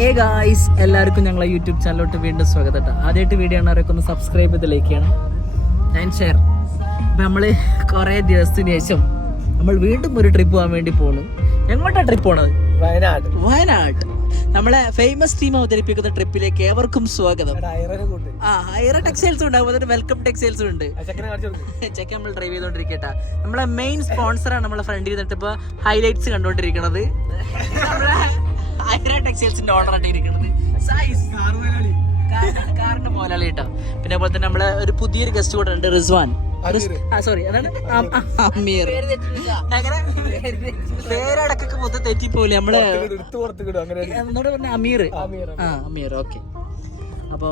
Guys, എല്ലാവർക്കും ഞങ്ങളെ YouTube ചാനലിലോട്ട് വീണ്ടും സ്വാഗതം. ആദ്യമായിട്ട് വീഡിയോ കാണാറൊക്കെ ഒന്ന് സബ്സ്ക്രൈബ് ചെയ്ത് ലൈക്ക് ചെയ്യണം ആൻഡ് ഷെയർ. അപ്പം നമ്മൾ കുറേ ദിവസത്തിന് ശേഷം നമ്മൾ വീണ്ടും ഒരു ട്രിപ്പ് പോകാൻ വേണ്ടി പോകണം. എങ്ങോട്ടാണ് ട്രിപ്പ് പോണത്? വയനാട്. നമ്മളെ ഫേമസ് ടീം അവതരിപ്പിക്കുന്ന ട്രിപ്പിലേക്ക് ഏവർക്കും സ്വാഗതം. ഹൈറ ടെക്സ്റ്റൈൽസും ഉണ്ട്, അതുപോലെ വെൽക്കം ടെക്സ്റ്റൈൽസും ഉണ്ട്. ചെക്ക് നമ്മൾ ഡ്രൈവ് ചെയ്തോണ്ടിരിക്കട്ടെ. നമ്മളെ മെയിൻ സ്പോൺസറാണ് നമ്മളെ ഫ്രണ്ടിൽ നിന്നിട്ട് ഇപ്പൊ ഹൈലൈറ്റ്സ് കണ്ടോണ്ടിരിക്കണത്. നമ്മളെ ഹൈറ ടെക്സ്റ്റൈൽസിന്റെ ഓർഡർ ആയിട്ട് ഇരിക്കുന്നത് കാറിന്റെ മോലാളി കേട്ടോ. പിന്നെ അതുപോലെ തന്നെ നമ്മളെ ഒരു പുതിയൊരു ഗസ്റ്റ് കൂടെ ഉണ്ട്, റിസ്വാൻ. സോറി, അതാണ് അമീർ. പേരടക്കൊക്കെ മൊത്തം തെറ്റിപ്പോലെ നമ്മള് പറഞ്ഞ അമീർ. അമീർ. ഓക്കെ. അപ്പൊ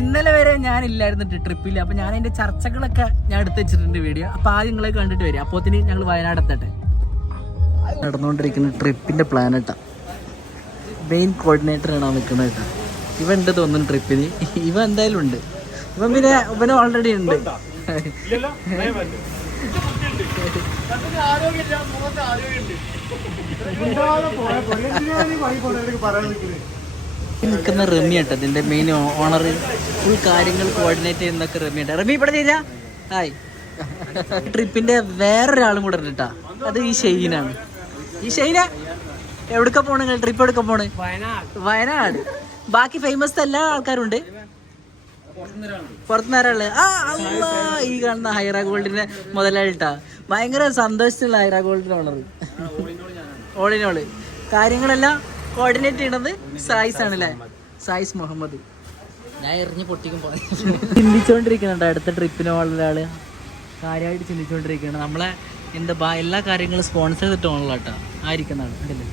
ഇന്നലെ വരെ ഞാൻ ഇല്ലായിരുന്നു ട്രിപ്പിൽ. അപ്പൊ ഞാൻ അതിന്റെ ചർച്ചകളൊക്കെ ഞാൻ എടുത്ത് വെച്ചിട്ടുണ്ട് വീഡിയോ. അപ്പൊ ആദ്യം നിങ്ങളെ കണ്ടിട്ട് വരും. അപ്പോത്തിന് ഞങ്ങൾ വയനാട് എത്തട്ടെ. നടന്നുകൊണ്ടിരിക്കുന്ന ട്രിപ്പിന്റെ പ്ലാൻ കേട്ടാ. മെയിൻ കോർഡിനേറ്ററാണ് നിൽക്കുന്നത് കേട്ടോ. ഇവ ഉണ്ട് തോന്നുന്നു ട്രിപ്പിന്. ഇവ എന്തായാലും ഉണ്ട്. ഇവന് ഓൾറെഡി ഉണ്ട്. നിൽക്കുന്ന റമി കേട്ടോ, ഇതിന്റെ മെയിൻ ഓണർ. ഫുൾ കാര്യങ്ങൾ കോർഡിനേറ്റ് ചെയ്യുന്നൊക്കെ റമി കേട്ടോ. റമി ഇവിടെ ചെയ്താ ഹായ്. ട്രിപ്പിന്റെ വേറൊരാളും കൂടെ ഉണ്ട് കേട്ടാ. അത് ഈ ഷെയ്നാണ്. ഈ ഷെയ്ന എവിടക്ക പോണ്? ട്രിപ്പ് എടുക്ക പോണ്? വയനാട്. ബാക്കി ഫേമസ് എല്ലാ ആൾക്കാരും ഉണ്ട്. പുറത്തുനിന്നൊരാള് ഈ കാണുന്ന ഹൈറ ഗോൾഡിന്റെ മുതലാളിട്ടാ. ഭയങ്കര സന്തോഷത്തിലുള്ള ഹൈറ ഗോൾഡിന്റെ ഓണർ. ഓളിനോള് കാര്യങ്ങളെല്ലാം കോർഡിനേറ്റ് ചെയ്യണത് സായിസ് ആണല്ലേ, സായിസ് മുഹമ്മദ്. ഞാൻ എറിഞ്ഞ് പൊട്ടിക്കും പോലെ ചിന്തിച്ചോണ്ടിരിക്കുന്നുണ്ട് അടുത്ത ട്രിപ്പിന് ഒരാള്. കാര്യമായിട്ട് ചിന്തിച്ചോണ്ടിരിക്കുകയാണ്. നമ്മളെ എല്ലാ കാര്യങ്ങളും സ്പോൺസർ ചെയ്തിട്ടുള്ള കേട്ടോ ആയിരിക്കുന്നതാണ്. ഉണ്ടല്ലേ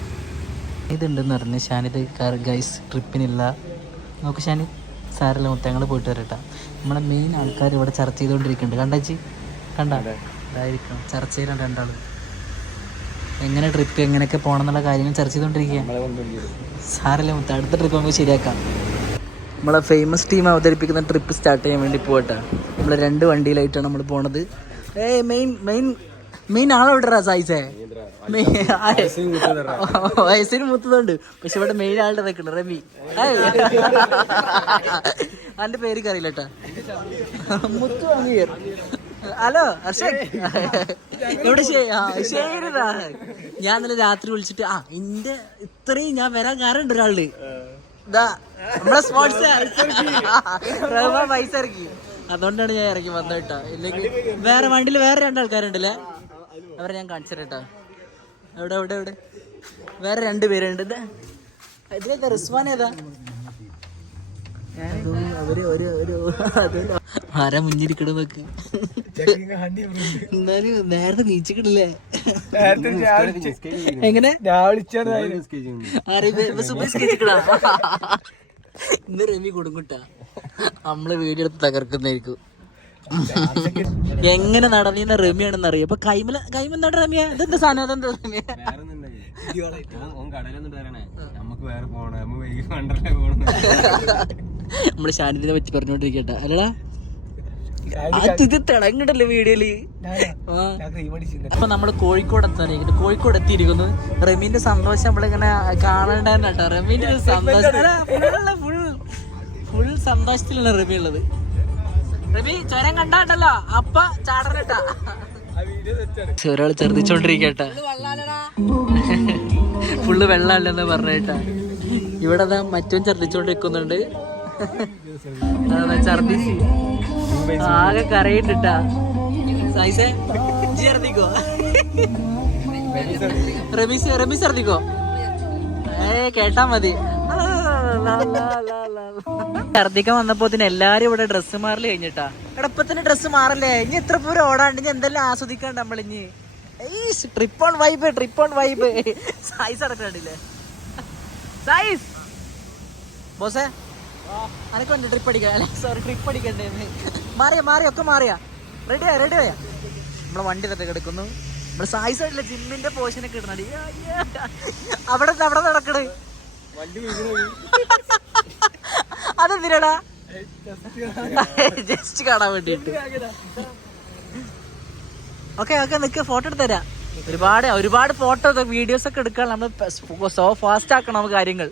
ഇതുണ്ടെന്ന് പറഞ്ഞു ഷാനിത് ഗൈസ്. ട്രിപ്പിനില്ല നോക്ക് ഷാനി. സാരല്ല മൊത്തം ഞങ്ങൾ പോയിട്ട് വരട്ടെ. നമ്മളെ മെയിൻ ആൾക്കാർ ഇവിടെ ചർച്ച ചെയ്തുകൊണ്ടിരിക്കുന്നുണ്ട്. കണ്ടാച്ചി ഇതായിരിക്കണം ചർച്ച ചെയ്യണം. രണ്ടാളും എങ്ങനെ ട്രിപ്പ് എങ്ങനെയൊക്കെ പോകണം എന്നുള്ള കാര്യങ്ങൾ ചർച്ച ചെയ്തുകൊണ്ടിരിക്കുക. സാരല്ല മൊത്തം അടുത്ത ട്രിപ്പ് നമുക്ക് ശരിയാക്കാം. നമ്മളെ ഫേമസ് ടീം അവതരിപ്പിക്കുന്ന ട്രിപ്പ് സ്റ്റാർട്ട് ചെയ്യാൻ വേണ്ടി പോകട്ടെ. നമ്മൾ 2 വണ്ടിയിലായിട്ടാണ് നമ്മൾ പോണത്. മെയിൻ ആളെവിടാ സായിസേ? വയസ്സിന് മൂത്തതുണ്ട്, പക്ഷെ ഇവിടെ മെയിൻ ആളുടെ നിൽക്കുന്നുണ്ട് റമി. അതിന്റെ പേര് അറിയില്ല കേട്ടാ. മുത്തു അമീർ. ഹലോ അർഷക്. എവിടെ ശരിതാ. ഞാൻ ഇന്നലെ രാത്രി വിളിച്ചിട്ട് ഇന്റെ ഇത്രയും ഞാൻ വരാൻ കാരണം ഒരാളുടെ നമ്മളെ സ്പോർട്സ് പൈസ ഇറക്കി. അതുകൊണ്ടാണ് ഞാൻ ഇറങ്ങി വന്നത് കേട്ടോ. ഇല്ലെങ്കിൽ വേറെ വണ്ടിയിൽ വേറെ 2 ആൾക്കാരുണ്ടല്ലേ, അവരെ ഞാൻ കാണിച്ചു കേട്ടോ. എവിടെ വേറെ 2 പേരുണ്ട്. ഇതിലേതാ? റിസ്വാൻ ഏതാ? ആരാ മുന്നിരിക്കണം നോക്ക്. എന്നാലും നേരത്തെ നീച്ചിക്കിടില്ലേ? എങ്ങനെ ഇന്ന് റമി കൊടുങ്ങൂട്ടാ. നമ്മള് വീഡിയോ എടുത്ത് തകർക്കുന്നതായിരിക്കും. എങ്ങനെ നടന്നീന്ന റമിയാണെന്ന് അറിയാം. അപ്പൊ കൈമെന്താ റമിയ? ഇതെന്താ സാധനം? അതെന്താ റമിയ? നമ്മള് ഷാനിനെ പറ്റി പറഞ്ഞോണ്ടിരിക്കട്ടെ അല്ലടാ. ഇത് തിളങ്ങിട്ടല്ലേ വീഡിയോയില്. അപ്പൊ നമ്മള് കോഴിക്കോട് എത്താറിയിരിക്കുന്നു. കോഴിക്കോട് എത്തിയിരിക്കുന്നു. റമീന്റെ സന്തോഷം നമ്മളിങ്ങനെ കാണണ്ടായിരുന്നു കേട്ടോ. റമീന്റെ സന്തോഷം ഫുൾ സന്തോഷത്തിലാണ് റമി ഉള്ളത്. റമി ചുരം കണ്ടാണ്ടല്ലോ അപ്പ ചാടനട്ടാ. ഒരാള് ചെറുതിച്ചോണ്ടിരിക്കട്ടെ. ഫുള്ള് വെള്ളമല്ലെന്ന് പറഞ്ഞേട്ടാ. ഇവിടെ മറ്റവൻ ഛർദിച്ചോണ്ടിരിക്കുന്നുണ്ട്. ഛർദിച്ച് ആകെ കരയിട്ടിട്ടാ. സൈസേ ഛർദിക്കോ? റമി ഛർദിക്കോ? കേട്ടാ മതി. ഛർദിക്കാൻ വന്നപ്പോ എല്ലാരും ഇവിടെ ഡ്രസ്സ് മാറല് കഴിഞ്ഞിട്ടാ. എടപ്പത്തിന് ഡ്രസ്സ് മാറല്ലേ? ഇനി എത്ര പേര് ഓടാണ്ട്, ഇനി എന്തെല്ലാം ആസ്വദിക്കാണ്ട് നമ്മളിഞ്ഞ്. Trip on vibe. സൈസ് അടക്കണ്ടില്ലേ സൈസ്? ബോസേ അനക്ക് വേണ്ട ട്രിപ്പ് അടിക്കാൻ. സോറി, ട്രിപ്പ് അടിക്കണ്ടേന്ന്. മാറിയ ഒക്കെ മാറിയാ. റെഡിയാ. നമ്മളെ വണ്ടി തന്നെ കിടക്കുന്നു. നമ്മുടെ സായി സൈഡിലെ ജിമ്മിന്റെ പോർഷനൊക്കെ ഇടണടി. അവിടെ നടക്കണേ. അതെന്തിനാടാ? ജസ്റ്റ് കാണാൻ വേണ്ടിട്ട്. ഓക്കെ നിക്ക്, ഫോട്ടോ എടുത്തരാ. ഒരുപാട് ഫോട്ടോ വീഡിയോസ് ഒക്കെ എടുക്കാൻ നമ്മൾ സോ ഫാസ്റ്റ് ആക്കണം നമുക്ക് കാര്യങ്ങൾ.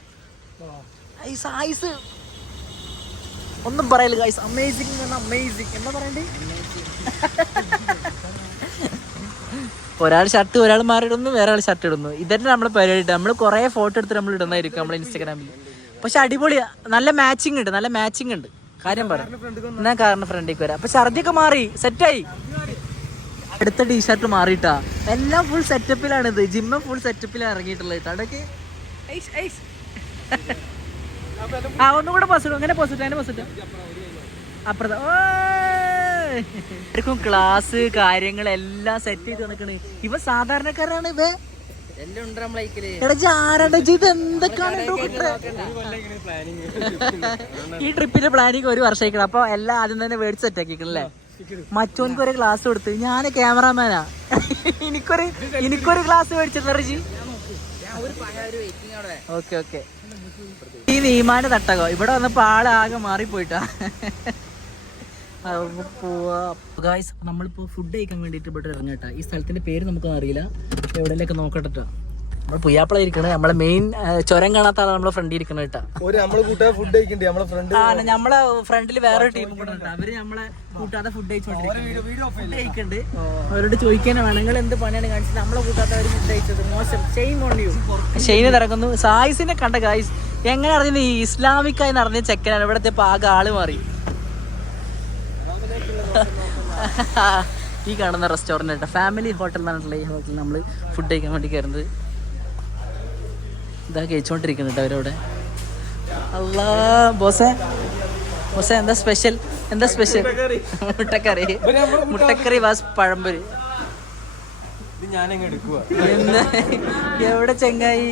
ഒന്നും പറയല് ഗൈസ്, അമേസിംഗ് അമേസിംഗ് എന്താ പറയണ്ടേ. ഒരാൾ ഷർട്ട് ഒരാൾ മാറിയിടുന്നു, വേറെ ആൾ ഷർട്ട് ഇടുന്നു. ഇതന്നെ നമ്മളെ പരിപാടി. നമ്മൾ കുറെ ഫോട്ടോ എടുത്ത് നമ്മൾ ഇടുന്നതായിരിക്കും നമ്മളെ ഇൻസ്റ്റാഗ്രാമിൽ. പക്ഷെ അടിപൊളിയാ, നല്ല മാച്ചിങ് ഉണ്ട്. കാര്യം പറ, എന്നാ കാരണം ഫ്രണ്ടിലേക്ക് വരാം. അപ്പൊ ഛർദിയൊക്കെ മാറി, സെറ്റായി. അടുത്ത ടീഷർട്ട് മാറിയിട്ടാ, എല്ലാം ഫുൾ സെറ്റപ്പിലാണിത്. ജിമ്മ ഫുൾ സെറ്റപ്പിലാണ് ഇറങ്ങിയിട്ടുള്ളത് കേട്ടോ. അവിടെയൊക്കെ ഒന്നും കൂടെ പോസിറ്റീവ്, അങ്ങനെ പോസിറ്റീവ് അപ്പുറത്തെ ആർക്കും ക്ലാസ് കാര്യങ്ങളെല്ലാം സെറ്റ് ചെയ്ത് നടക്കണ്. ഇവ സാധാരണക്കാരാണ്. ഇവ ഈ ട്രിപ്പിന്റെ പ്ലാനിങ് ഒരു വർഷമായിക്കണം. അപ്പൊ എല്ലാം ആദ്യം തന്നെ മേടിച്ച് സെറ്റ് ആക്കിക്കണല്ലേ. മറ്റോനിക്ക് ഒരു ക്ലാസ് കൊടുത്ത്, ഞാൻ ക്യാമറാമാനാ, എനിക്കൊരു ക്ലാസ് മേടിച്ചിട്ടുണ്ടോ? ഓക്കെ ഈ നീമാന്റെ തട്ടകോ ഇവിടെ വന്നപ്പോ ആളാകെ മാറിപ്പോയിട്ടാ. ഗായ്സ് നമ്മളിപ്പോ ഫുഡ് കഴിക്കാൻ വേണ്ടിട്ട് ഇവിടെ ഇറങ്ങട്ടാ. ഈ സ്ഥലത്തിന്റെ പേര് നമുക്കൊന്നും അറിയില്ല, എവിടെയൊക്കെ നോക്കട്ടെ. നമ്മൾ പുയ്യാപ്പള ഇരിക്കണേ, നമ്മളെ മെയിൻ ചുരം കാണാത്ത ആളാണ് നമ്മളെ ഫ്രണ്ട് ഇരിക്കണ കേട്ടാ. നമ്മളെ ഫ്രണ്ടിൽ വേറെ ടീം കൂടെ കേട്ടോ. അവര് നമ്മളെ കൂട്ടാതെ ഫുഡ് കഴിച്ചോണ്ടിരിക്കുന്നുണ്ട്. അവരോട് ചോദിക്കാനാണ് നിങ്ങൾ എന്ത് പണിയാണ് കാണിച്ചത്, നമ്മളെ കൂട്ടാത്ത അവർ ഫുഡ് കഴിച്ചത് മോശം. ഷെയ്ന് തിരക്കുന്നു. സായിസിനെ കണ്ട ഗായ്സ് എങ്ങനെ അറിയുന്നത് ഈ ഇസ്ലാമിക്കായി നടന്ന ചെക്കനാണ്. ഇവിടത്തെ ആകെ ആള് മാറി. ഈ കാണുന്ന റെസ്റ്റോറൻറ്റ് കേട്ടോ, ഫാമിലി ഹോട്ടൽ എന്നാണുള്ള ഈ ഹോട്ടലിൽ നമ്മൾ ഫുഡ് കഴിക്കാൻ വേണ്ടി കയറുന്നത്. ഇതാ കഴിച്ചോണ്ടിരിക്കുന്നുണ്ട് അവരവിടെ. അല്ലാ ബോസേ എന്താ സ്പെഷ്യൽ? മുട്ടക്കറി വാസ് പഴംപൊരി. എവിടെ ചെങ്ങായി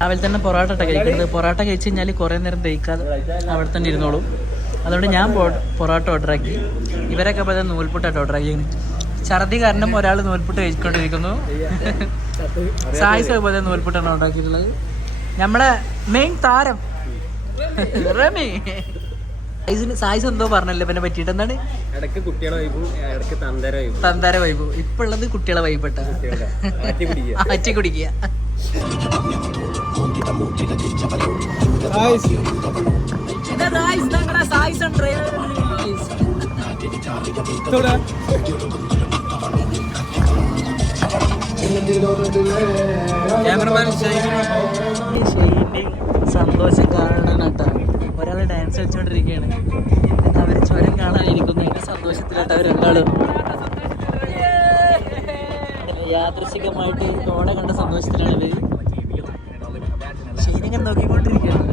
രാവിലെ തന്നെ പൊറോട്ട കഴിക്കുന്നത്. പൊറോട്ട കഴിച്ച് കഴിഞ്ഞാൽ കുറേ നേരം ദഹിക്കാതെ അവിടെ തന്നെ ഇരുന്നോളും. അതുകൊണ്ട് ഞാൻ പൊറോട്ട ഓർഡറാക്കി. ഇവരൊക്കെ അപ്പോൾ നൂൽപുട്ടായിട്ട് ഓർഡറാക്കി. ഛർദി കാരണം ഒരാൾ നൂൽപുട്ട് കഴിച്ചുകൊണ്ടിരിക്കുന്നു. സായിസ് അതുപോലെ നൂൽപുട്ടാണ് ഓർഡറാക്കിയിട്ടുള്ളത്. നമ്മളെ മെയിൻ താരം റമി. സായിസ് എന്തോ പറഞ്ഞല്ലേ പിന്നെ പറ്റിയിട്ട് എന്താണ് തന്താര വൈബു. ഇപ്പൊ ഉള്ളത് കുട്ടികളെ വൈബട്ട അറ്റി കുടിക്കുക. സന്തോഷം കാണണം കേട്ടോ. ഒരാൾ ഡാൻസ് കളിച്ചോണ്ടിരിക്കുകയാണ്, അവര് ചുരം കാണാനിരിക്കുന്നു. അതിന്റെ സന്തോഷത്തിലായിട്ട് അവർ രണ്ടാളും യാദൃശികമായിട്ട് ഓണ കണ്ട സന്തോഷത്തിലാണ് ഇവര്. ഷെയ്നിങ്ങനെ നോക്കിക്കൊണ്ടിരിക്കുകയാണ്.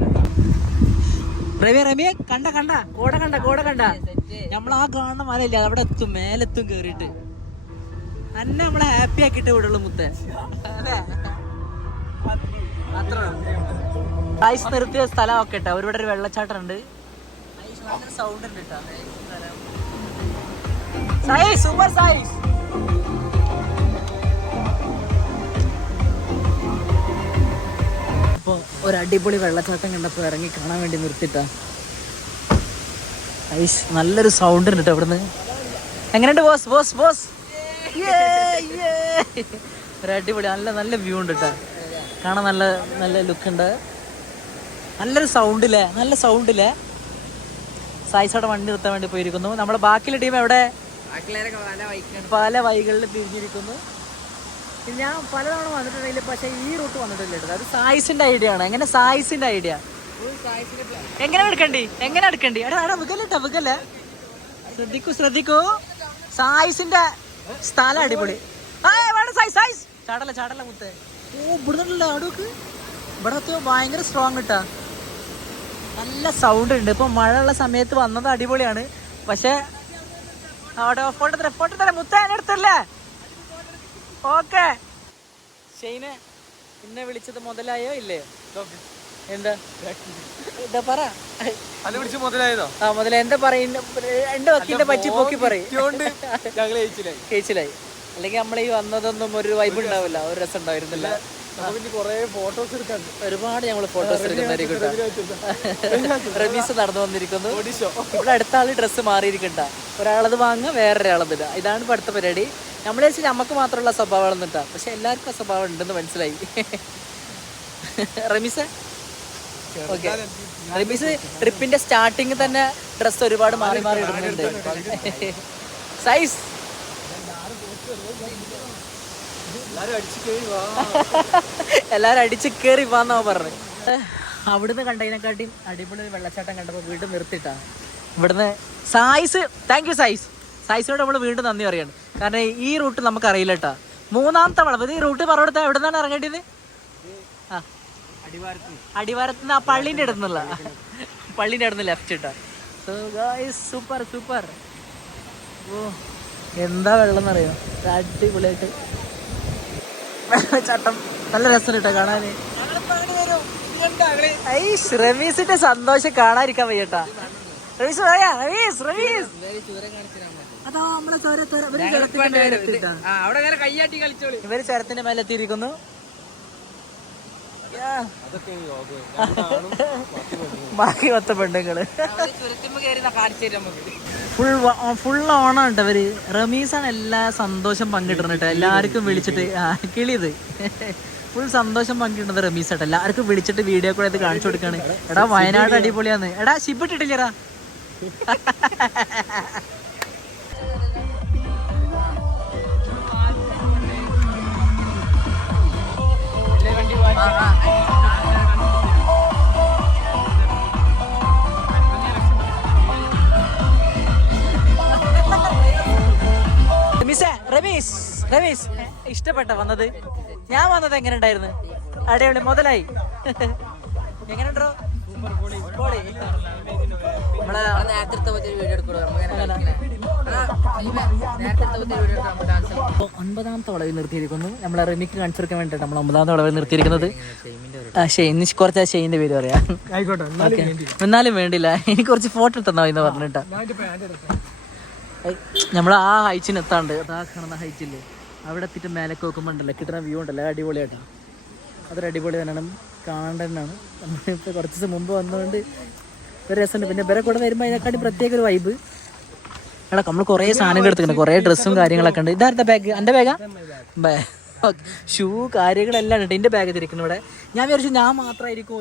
റമിയെ കണ്ട കോട കണ്ട നമ്മൾ ആ കാണുന്ന മലയില്ല, അവിടെ എത്തും, മേലെത്തും കേറിയിട്ട് അന്നെ നമ്മളെ ഹാപ്പി ആക്കിയിട്ട് വിടുള്ളൂ മുത്തേ. അതെ അത്ര സായിസ് നിർത്തിയ സ്ഥലം ഒക്കെ കേട്ടോ. ഒരുപാട് ഒരു വെള്ളച്ചാട്ടം ഉണ്ട്, സൗണ്ട് ഉണ്ട് കേട്ടോ. സായിസ് സൂപ്പർ സായിസ്. അപ്പോൾ ഒരു അടിപൊളി വെള്ളച്ചാട്ടം കണ്ടപ്പോൾ ഇറങ്ങി കാണാൻ വേണ്ടി നിർത്തിട്ടാ. ഐസ് നല്ലൊരു സൗണ്ട് ഉണ്ട് കേട്ടോ ഇവിടുന്ന്. എങ്ങനെയുണ്ട് ബോസ്? ഒരു അടിപൊളി നല്ല വ്യൂ ഉണ്ട് കേട്ടോ. കാണാൻ നല്ല ലുക്ക് ഉണ്ട്. നല്ലൊരു സൗണ്ടില്ലേ, നല്ല സൗണ്ടില്ലേ. സായിസോടെ വണ്ടി നിർത്താൻ വേണ്ടി പോയിരിക്കുന്നു. നമ്മുടെ ബാക്കിയുള്ള ടീം എവിടെ? പല വഴികളിൽ തിരിഞ്ഞിരിക്കുന്നു. ഞാൻ പലതവണ വന്നിട്ടുണ്ടെങ്കിൽ പക്ഷേ ഈ റൂട്ട് വന്നിട്ടില്ല കേട്ടോ. അത് സായിസിന്റെ ഐഡിയ ആണ്. എങ്ങനെ സായിസിന്റെ ഐഡിയ എങ്ങനെ എടുക്കണ്ടി എടാ വികല്ലേ. ശ്രദ്ധിക്കൂ സായിസിന്റെ സ്ഥലം അടിപൊളി. ചാടല്ല മുത്തേ. ഓ ഇവിടുന്നല്ലോ അവിടേക്ക്. ഇവിടത്തെ ഭയങ്കര സ്ട്രോങ് കിട്ടാ, നല്ല സൗണ്ട് ഉണ്ട്. ഇപ്പൊ മഴ ഉള്ള സമയത്ത് വന്നത് അടിപൊളിയാണ്. പക്ഷെ അവിടെ ഫോട്ടോ തരാം മുത്തേ എടുത്തല്ലേ. ഓക്കെ ഷെയ്നെ എന്നെ വിളിച്ചത് മുതലായോ ഇല്ലേ? എന്താ പറ മുതലായതോ? ആ മുതലായി. എന്താ പറയുന്ന എന്റെ വക്കീലിനെ പറ്റി പൊക്കി പറയും. കഴിച്ചിലായി. അല്ലെങ്കിൽ നമ്മളീ വന്നതൊന്നും ഒരു വൈബ് ഉണ്ടാവില്ല, ഒരു രസം ഉണ്ടായിരുന്നില്ല. ഒരുപാട് ഞങ്ങൾ ഫോട്ടോസ് എടുക്കുന്നതായിരിക്കും. റമീസ് നടന്നു വന്നിരിക്കുന്നു. ഇവിടെ അടുത്ത ആള് ഡ്രസ്സ് മാറിയിരിക്കണ്ട, ഒരാളത് വാങ്ങുക വേറൊരാളത്. ഇതാണ് ഇപ്പൊ അടുത്ത പരിപാടി. നമ്മൾ വെച്ചാൽ നമുക്ക് മാത്രമുള്ള സ്വഭാവമാണെന്ന് കിട്ടാം, പക്ഷെ എല്ലാവർക്കും ആ സ്വഭാവം ഉണ്ടെന്ന് മനസ്സിലായി. റമീസ് ഓക്കെ, റമീസ് ട്രിപ്പിന്റെ സ്റ്റാർട്ടിങ് തന്നെ ഡ്രസ്സ് ഒരുപാട് മാറി മാറി ഇടുന്നുണ്ട്. സൈസ് എല്ലാരും അടിച്ച് കേറി വാന്നാ പറഞ്ഞു. അവിടുന്ന് കണ്ടതിനെക്കാട്ടിയും അടിപൊളി വെള്ളച്ചാട്ടം കണ്ടപ്പോൾ വീണ്ടും നിർത്തിയിട്ടാ ഇവിടുന്ന് സായിസ്. Thank you സായിസ്. സായിസിനോട് നമ്മൾ വീണ്ടും നന്ദി പറയാണ്. കാരണം ഈ റൂട്ട് നമുക്ക് അറിയില്ല കേട്ടാ. മൂന്നാമത്തെ വളവ് ഈ റൂട്ട് പറഞ്ഞെടുത്ത എവിടെ നിന്നാണ് ഇറങ്ങേണ്ടത്? ആ അടിവാരത്തുനിന്ന് ആ പള്ളീൻ്റെ അടുത്തുനിന്നുള്ള പള്ളീൻ്റെ അടുത്ത് ലെഫ്റ്റ് ഇട്ടാ. So guys super super. ഓ എന്താ വെള്ളം എന്നറിയോ, അടിപൊളിയായിട്ട് വെള്ളച്ചാട്ടം. നല്ല രസം കേട്ടോ കാണാന്. റമീസിന്റെ സന്തോഷം കാണാതിരിക്കാൻ വയ്യട്ടാ. റമീസ് പറയാ, റമീസ് റമീസ് അതാ നമ്മളെ ഇവര് ചരത്തിന്റെ മേലെ എത്തിയിരിക്കുന്നു. ബാക്കി 10 പെണ്ണുങ്ങള് ഫുൾ ഓണം ഉണ്ട് അവര്. റമീസാണ് എല്ലാ സന്തോഷം പങ്കിടുന്നത്. എല്ലാവർക്കും വിളിച്ചിട്ട് കിളിയത് ഫുൾ സന്തോഷം പങ്കിടുന്നത് റമീസായിട്ട്. എല്ലാവർക്കും വിളിച്ചിട്ട് വീഡിയോ കൂടെ ഇത് കാണിച്ചു കൊടുക്കാണ്. എടാ വയനാട് അടിപൊളിയാന്ന്. എടാ ഷിപ്പിട്ടിട്ടില്ലടാ. റമീസ് റമീസ് ഇഷ്ടപ്പെട്ട വന്നത്? ഞാൻ വന്നത് എങ്ങനെ ഉണ്ടായിരുന്നു? അടിപൊളി മുതലായി. എങ്ങനെ ഉണ്ടോ? 9ാമത്തെ വളവിൽ നിർത്തിയിരിക്കുന്നു. നമ്മളെ റമിക്ക് കാണിച്ചു കൊടുക്കാൻ വേണ്ടിയിട്ട് നമ്മൾ 9ാമത്തെ വളവിൽ നിർത്തിയിരിക്കുന്നത്. ഷെയ്ൻ, കുറച്ച് ആ ഷെയ്ൻ്റെ പേര് പറയാം. എന്നാലും വേണ്ടില്ല, എനിക്ക് കുറച്ച് ഫോട്ടോ എടുത്തന്നാ എന്ന് പറഞ്ഞിട്ടാ. നമ്മൾ ആ ഹൈറ്റിന് എത്താണ്ട് അതാ കാണുന്ന ഹൈറ്റില്ലേ, അവിടെ എത്തിയിട്ട് മേലേക്ക് നോക്കുമ്പോൾ ഉണ്ടല്ലോ കിട്ടുന്ന വ്യൂ ഉണ്ടല്ലോ അടിപൊളിയായിട്ടാണ്. അതൊരു അടിപൊളി തന്നെയാണ്, കാണേണ്ടതാണ്. നമ്മളിപ്പോൾ കുറച്ച് ദിവസം മുമ്പ് വന്നുകൊണ്ട് ഒരു രസമുണ്ട്. പിന്നെ ഇവരെ കൂടെ വരുമ്പോൾ അതിനെക്കാട്ടി പ്രത്യേക ഒരു വൈബ്. എടാ നമ്മൾ കുറേ സാധനങ്ങൾ എടുത്തിട്ടുണ്ട്, കുറേ ഡ്രസ്സും കാര്യങ്ങളൊക്കെ ഉണ്ട്. ഇതാരുടെ ബാഗ്? എൻ്റെ ബാഗാ? ഷൂ കാര്യങ്ങളെല്ലാം ഉണ്ട്. എൻ്റെ ബാഗ് തിരിക്കുന്നു ഇവിടെ. ഞാൻ വിചാരിച്ചു ഞാൻ മാത്രമായിരിക്കും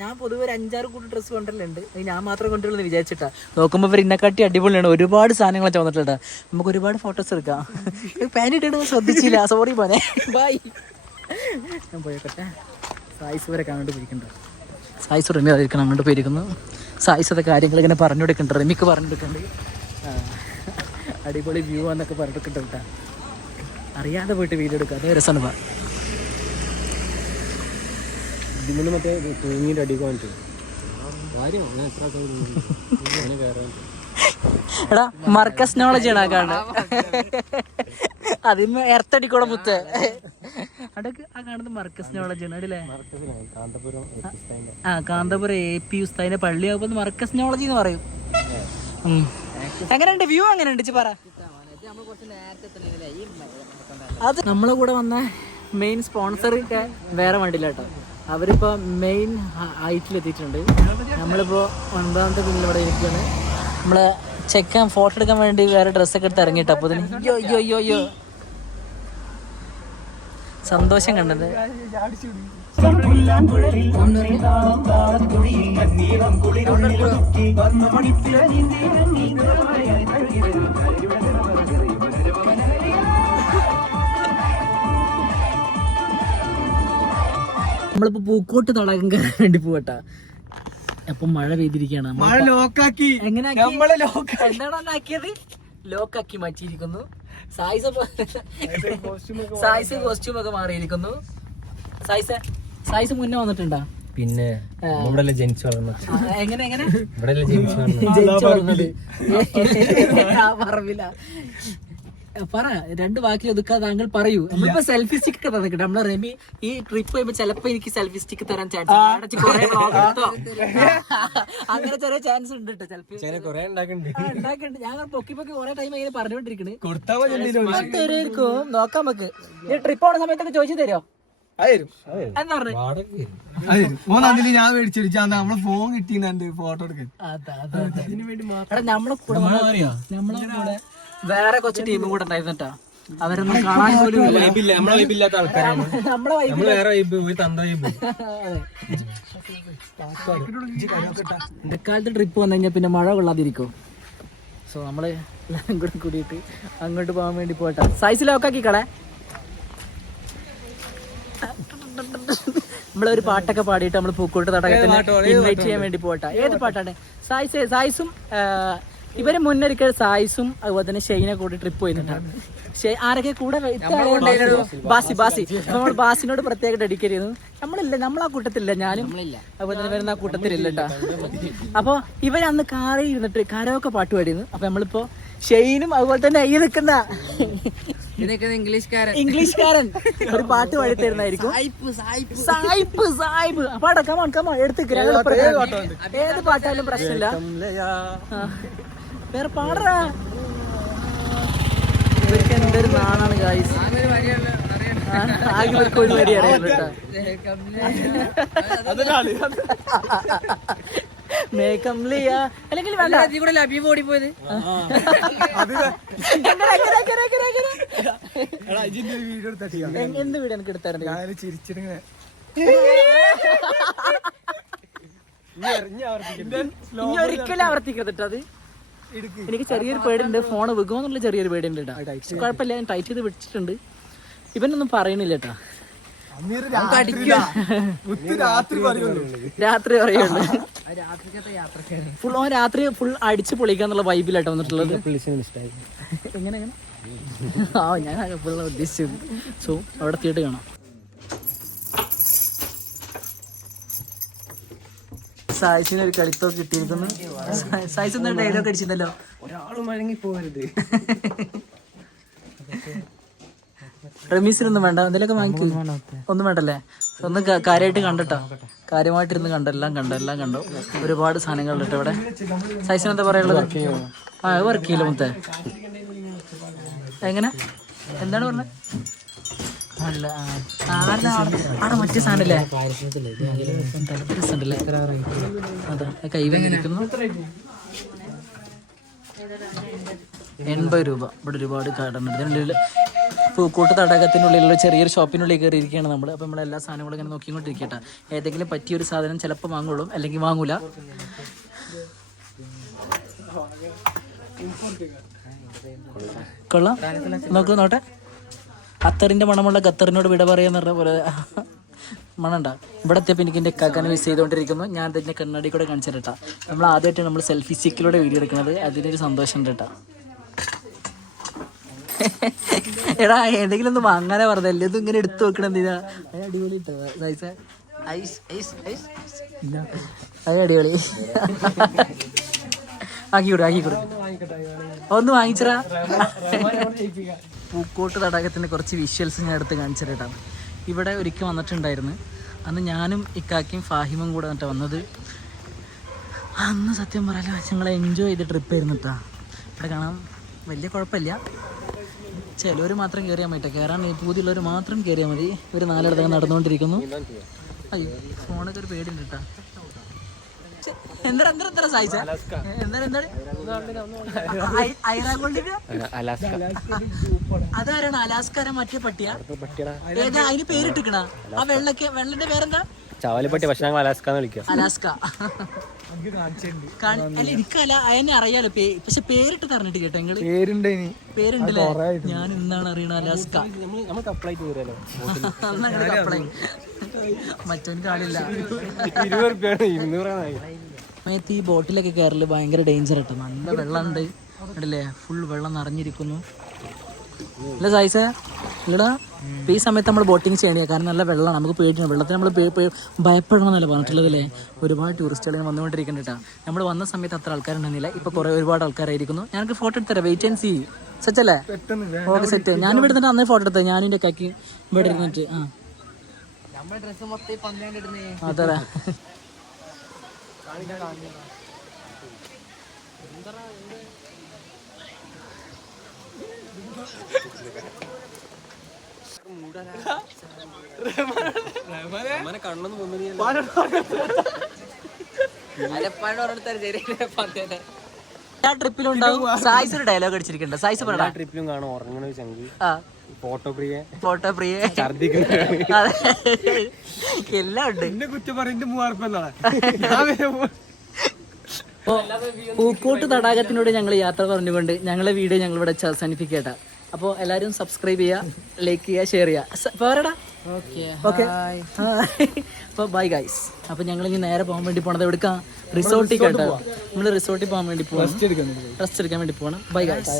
ഞാൻ പൊതുവെ ഒരു 5-6 കൂട്ടി ഡ്രസ്സ് കൊണ്ടല്ലുണ്ട്, ഞാൻ മാത്രം കൊണ്ടുവരുമെന്ന് വിചാരിച്ചിട്ടാ. നോക്കുമ്പോൾ ഇവർ ഇന്നെക്കാട്ടി അടിപൊളിയാണ്. ഒരുപാട് സാധനങ്ങൾ ചോന്നിട്ടുണ്ട്. നമുക്ക് ഒരുപാട് ഫോട്ടോസ് എടുക്കാം. പാൻറ് ഇട്ടിട്ട് ശ്രദ്ധിച്ചില്ല, സോറി പോനെ. ബൈ, ഞാൻ പോയേക്കട്ടെ. സായിസ് വരെ കാണാണ്ട് പോയിരിക്കണ്ട. സായിസ് റമി അതിരിക്കണം അങ്ങോട്ട് പോയിരിക്കുന്നു. സായിസത്തെ കാര്യങ്ങൾ ഇങ്ങനെ പറഞ്ഞു കൊടുക്കുന്നുണ്ട്, റമിക്ക് പറഞ്ഞു കൊടുക്കുന്നുണ്ട്. അടിപൊളി വ്യൂ എന്നൊക്കെ പറഞ്ഞിട്ടുണ്ട് കേട്ടോ. അറിയാതെ പോയിട്ട് വീഡിയോ എടുക്കുക, അതേ രസമാണ്. മറ്റേ തൂങ്ങിൻ്റെ അടിക്കാൻ എടാ മർക്കസ് നോളജ് ആണ് കാണുന്നത്. അതിന് എർത്തടിക്കൂടെ മുത്ത് അടക്ക് ആ കാണുന്നത് മർക്കസ് നോളജ് ആണ് അടില്ലേ. ആ കാന്തപുരം AP ഉസ്താദിന്റെ പള്ളിയാകുമ്പോൾ മർക്കസ് നോളജി എന്ന് പറയും. എങ്ങനെയുണ്ട് വ്യൂ? എങ്ങനെയുണ്ട് പറ. അത് നമ്മളെ കൂടെ വന്ന മെയിൻ സ്പോൺസർ വേറെ വണ്ടിയില്ല കേട്ടോ. അവരിപ്പോ മെയിൻ ഹൈറ്റിലെത്തിയിട്ടുണ്ട്. നമ്മളിപ്പോ 9ാമത്തെ പിന്നിൽ ഇവിടെ ഇരിക്കുകയാണ്. നമ്മള് ചെക്കാൻ ഫോട്ടോ എടുക്കാൻ വേണ്ടി വേറെ ഡ്രസ്സൊക്കെ എടുത്ത് ഇറങ്ങിയിട്ട് അപ്പോൾ അയ്യോ സന്തോഷം കണ്ടത്. നമ്മളിപ്പോ പൂക്കോട്ട് തടാകം കയറാൻ വേണ്ടി പോവട്ടാ. അപ്പം മഴ പെയ്തിരിക്കുകയാണ്. എന്താണാക്കിയത്? ലോക്കാക്കി മാറ്റിയിരിക്കുന്നു. സായിസ് കോസ്റ്റ്യൂം ഒക്കെ മാറിയിരിക്കുന്നു. സായിസ് മുന്നേ വന്നിട്ടുണ്ടാ? പിന്നെ ജനിച്ചു വളർന്നത്. എങ്ങനെ പറമ്പില്ല പറ. 2 വാക്കിൽ ഒതുക്കാതെ താങ്കൾ പറയൂ. നമ്മളിപ്പോ സെൽഫി സ്റ്റിക്ക് ഒക്കെ തന്നിട്ട് നമ്മളെ റമി ഈ ട്രിപ്പ് ചെയ്യുമ്പോ ചിലപ്പോ എനിക്ക് സെൽഫി സ്റ്റിക്ക് തരാൻ ചാൻസ്, അങ്ങനെ ചെറിയ ചാൻസ് ഉണ്ട് കേട്ടോ. ചിലപ്പോ ഉണ്ടാക്കുന്നുണ്ട്. ഞാൻ പൊക്കി കുറെ ടൈം ഇങ്ങനെ പറഞ്ഞുകൊണ്ടിരിക്കണ്. നോക്കാം നമുക്ക്. ഈ ട്രിപ്പ് പോണ സമയത്തൊക്കെ ചോദിച്ചു തരുമോ? എന്താ പറഞ്ഞു ഞാൻ മേടിച്ചിരിച്ചാ നമ്മള് ഫോൺ കിട്ടിയെന്നുണ്ട് ഫോട്ടോ എടുക്കാൻ. നമ്മളെ കൂടെ വേറെ കുറച്ച് ടീമും കൂടെ ഉണ്ടായിരുന്നു കേട്ടോ. അവരൊന്നും കാണാൻ പോലും നമ്മളെ വൈബില്ലാത്ത ആൾക്കാരാണ്. നമ്മളെ നമ്മള് വേറെ വൈബ് പോയി തന്ത വൈബ്. ഇടക്കാലത്ത് ട്രിപ്പ് വന്നു കഴിഞ്ഞാൽ പിന്നെ മഴ കൊള്ളാതിരിക്കും. സോ നമ്മള് എല്ലാവരും കൂടെ കൂടിയിട്ട് അങ്ങോട്ട് പോകാൻ വേണ്ടി പോട്ടെ. സൈസ് ലോക്കാക്കി കളെ. നമ്മളൊരു പാട്ടൊക്കെ പാടിയിട്ട് നമ്മൾ പൂക്കോട്ട് തടാകത്തിന് ഇൻവൈറ്റ് ചെയ്യാൻ വേണ്ടി പോട്ടെ. ഏത് പാട്ടാണ്? സായിസും ഇവര് മുന്നൊരിക്കൽ സായിസും അതുപോലെ തന്നെ ഷെയ്നെ കൂടി ട്രിപ്പ് പോയിരുന്നിട്ടാണ്. ആരൊക്കെ കൂടെ ബാസി നമ്മൾ ബാസിനോട് പ്രത്യേകം ഡെഡിക്കേറ്റ് ചെയ്യുന്നു. നമ്മളാ കൂട്ടത്തില്ല, ഞാനും അതുപോലെ തന്നെ വരുന്ന ആ കൂട്ടത്തിലില്ല കേട്ടാ. അപ്പൊ ഇവരന്ന് കാറിൽ ഇരുന്നിട്ട് കരോക്കെ പാട്ട് പാടിയിരുന്നു. അപ്പൊ നമ്മളിപ്പോ ഷെയ്നും അതുപോലെ തന്നെ ഈ നിൽക്കുന്ന ഇംഗ്ലീഷ്കാരൻ ഒരു പാട്ട് പാടി തരുന്നതായിരിക്കും. പാടാ, കമോൺ എടുത്തേക്ക്. ഏത് പാട്ടായാലും പ്രശ്നമില്ല. വേറെ പാടാ. ഇവർക്ക് എന്തൊരു നാണാണ് ഗായ്സ്. ആകെ ഇവർക്ക് ഒരു വരി അറിയാം കേട്ടോ. അല്ലെങ്കിൽ വേണ്ട, ഓടിപ്പോയത് എന്ത് വീട് എനിക്ക് എടുത്തായിരുന്നു. ഇനി ഒരിക്കലും ആവർത്തിക്കരുത്. അത് എനിക്ക് ചെറിയൊരു പേടിയുണ്ട്. ഫോൺ വെക്കുമെന്നുള്ള ചെറിയൊരു പേടിയുണ്ട് കേട്ടോ. കുഴപ്പമില്ല, ഞാൻ ടൈറ്റ് ചെയ്ത് വെച്ചിട്ടുണ്ട്. ഇവനൊന്നും പറയണില്ല കേട്ടാ. രാത്രി പറയുള്ളൂ. ഫുൾ രാത്രി ഫുൾ അടിച്ച് പൊളിക്കാന്നുള്ള വൈബിലാട്ടോ വന്നിട്ടുള്ളത്. എങ്ങനെ ഞാൻ ഫുൾ ഉദ്ദേശിച്ചത്. സോ അവിടെ എത്തിയിട്ട് കാണാം. സായിസിന് ഒരു കളിത്തോക്ക് കിട്ടിയിരിക്കുന്നു. സായിസ് ഒന്നും ഡയലോഗ് അടിച്ചിട്ടുണ്ടല്ലോ. ഒരാളും വഴങ്ങി പോകരുത്. റമീസിനൊന്നും വേണ്ട, എന്തെങ്കിലുമൊക്കെ വാങ്ങിക്കും. ഒന്നും വേണ്ടല്ലേ? ഒന്ന് കാര്യമായിട്ട് കണ്ടട്ടോ. കാര്യമായിട്ടിരുന്ന് എല്ലാം കണ്ടോ. ഒരുപാട് സാധനങ്ങളുണ്ട് ഇവിടെ. സൈസിന് എന്താ പറയാനുള്ളത്? വർക്ക് ചെയ്യില്ല മുത്തേ. എങ്ങനെ എന്താണ് പറഞ്ഞത്? അല്ല ആടെ മറ്റേ സാധനല്ലേ രസമുണ്ടല്ലേ? അതാ കൈവന്നിരിക്കുന്നു. 80 രൂപ. ഇവിടെ ഒരുപാട് കാർഡുണ്ട്. ഇതിനുള്ളിൽ പൂക്കോട്ട് തടാകത്തിനുള്ളിലുള്ള ചെറിയൊരു ഷോപ്പിനുള്ളിൽ കയറിയിരിക്കുകയാണ് നമ്മൾ. അപ്പോൾ നമ്മൾ എല്ലാ സാധനങ്ങളും ഇങ്ങനെ നോക്കിക്കൊണ്ടിരിക്കട്ടെ. ഏതെങ്കിലും പറ്റിയൊരു സാധനം ചിലപ്പോൾ വാങ്ങുള്ളൂ, അല്ലെങ്കിൽ വാങ്ങൂല. കൊള്ളാം, നോട്ടെ. അത്തറിന്റെ മണമുള്ള ഖത്തറിനോട് വിട പറയാന്ന് പറഞ്ഞ പോലെ മണണ്ട. ഇവിടെ എത്തിയപ്പോൾ എനിക്ക് എൻ്റെ കാക്കാനെ മിസ് ചെയ്തുകൊണ്ടിരിക്കുന്നു. ഞാൻ തന്നെ കണ്ണാടി കൂടെ കാണിച്ചിട്ടാ. നമ്മൾ ആദ്യമായിട്ട് നമ്മൾ സെൽഫി സ്റ്റിക്കിലൂടെ വീഡിയോ എടുക്കുന്നത്. അതിനൊരു സന്തോഷം ഉണ്ട് കേട്ടോ. എടാ എന്തെങ്കിലും ഒന്ന് വാങ്ങാനേ പറഞ്ഞല്ലേ, ഇത് ഇങ്ങനെ എടുത്തു വെക്കണം. എന്തിനാ? അടിപൊളി ഇട്ടോ അടിപൊളി. ആക്കിക്കൂടെ ഒന്ന് വാങ്ങിച്ചറാ. പൂക്കോട്ട് തടാകത്തിൻ്റെ കുറച്ച് വിഷ്വൽസ് ഞാൻ എടുത്ത് കാണിച്ചിട്ടാ. ഇവിടെ ഒരിക്കൽ വന്നിട്ടുണ്ടായിരുന്നു. അന്ന് ഞാനും ഇക്കാക്കിയും ഫാഹിമും കൂടെ എന്നിട്ട് വന്നത്. അന്ന് സത്യം പറയാലോ ഞങ്ങൾ എൻജോയ് ചെയ്ത ട്രിപ്പായിരുന്നു കേട്ടോ. ഇവിടെ കാണാൻ വലിയ കുഴപ്പമില്ല. ചിലവർ മാത്രം കയറിയാൽ മതി. കയറാൻ പൂതിയുള്ളവർ മാത്രം കയറിയാൽ മതി. ഒരു 4 ഇടത്തൊക്കെ നടന്നുകൊണ്ടിരിക്കുന്നു. അയ്യോ ഫോണൊക്കെ ഒരു പേടിയുണ്ട് കേട്ടോ. എന്താ സായിച്ച അതാരാണ്? അലാസ്കാരൻ മറ്റേ പട്ടിയാ? ഏതാ അതിന് പേരിട്ടിക്കണ? ആ വെള്ളന്റെ പേരെന്താ? ചാവലിപ്പട്ടി. പക്ഷെ ഞങ്ങൾ അലാസ്ക വിളിക്കാം. അലാസ്ക. അല്ല എനിക്കല്ല അതിനെ അറിയാലോ. പക്ഷെ പേരിട്ട് തറഞ്ഞിട്ട് കേട്ടോ നിങ്ങള്. പേരുണ്ടല്ലേ? ഞാൻ ഇന്നാണ് അറിയണ അലാസ്ക. മറ്റൊരു കാണില്ല. ഈ ബോട്ടിലൊക്കെ കയറല് ഭയങ്കര ഡേഞ്ചർ കേട്ടോ. നല്ല വെള്ളമുണ്ട് അല്ലേ? ഫുൾ വെള്ളം നിറഞ്ഞിരിക്കുന്നു. അല്ല സായിസേ ഇല്ലടാ. ഈ സമയത്ത് നമ്മൾ ബോട്ടിങ് ചെയ്യണേ. കാരണം നല്ല വെള്ളമാണ്. നമുക്ക് പേടിയാണ്. വെള്ളത്തിൽ നമ്മൾ ഭയപ്പെടണം എന്നല്ല പറഞ്ഞിട്ടുള്ളത് അല്ലേ? ഒരുപാട് ടൂറിസ്റ്റുകൾ വന്നുകൊണ്ടിരിക്കുന്നുണ്ട്. നമ്മൾ വന്ന സമയത്ത് അത്ര ആൾക്കാരുണ്ടെന്നില്ല. ഇപ്പോൾ ഒരുപാട് ആൾക്കാരായിരിക്കുന്നു. ഞാനൊക്കെ ഫോട്ടോ എടുത്തരാം. Wait and see. സെറ്റല്ലേ? Okay set. ഞാൻ ഇവിടെ നിന്ന് അന്നേ ഫോട്ടോ എടുത്തത്. ഞാനും എൻ്റെ കാക്കി ഇവിടെ ഇരുന്നിട്ട്. അതെ എല്ലാ ട്രിപ്പിലും ഉണ്ടാവും സായിസ് ഒരു ഡയലോഗ് അടിച്ചിരിക്കണ്ട. സായിസ് പറയടാ. ട്രിപ്പിലും കാണും ഉറങ്ങണ ചങ്കി ആ ഫോട്ടോ പ്രിയ ഫോട്ടോ പ്രിയ എല്ലാം ഉണ്ട്. എന്നെ കുറ്റം പറയുന്നത് 3000 പൂക്കോട്ട് തടാകത്തിനോട് ഞങ്ങൾ യാത്ര പറഞ്ഞുകൊണ്ട് ഞങ്ങളെ വീഡിയോ ഞങ്ങൾ ഇവിടെ അവസാനിപ്പിക്കട്ടെ. അപ്പോൾ എല്ലാവരും സബ്സ്ക്രൈബ് ചെയ്യുക, ലൈക്ക് ചെയ്യുക, ഷെയർ ചെയ്യുക. പോരടാ. ഓക്കെ. അപ്പോൾ ബൈ ഗൈസ്. അപ്പോൾ ഞങ്ങൾ ഇനി നേരെ പോകാൻ വേണ്ടി പോണത് എവിടുക്കാം? റിസോർട്ടിൽ കേട്ടോ. നമ്മൾ റിസോർട്ടിൽ പോകാൻ വേണ്ടി പോകണം, റെസ്റ്റ് എടുക്കാൻ വേണ്ടി പോകണം. Bye guys.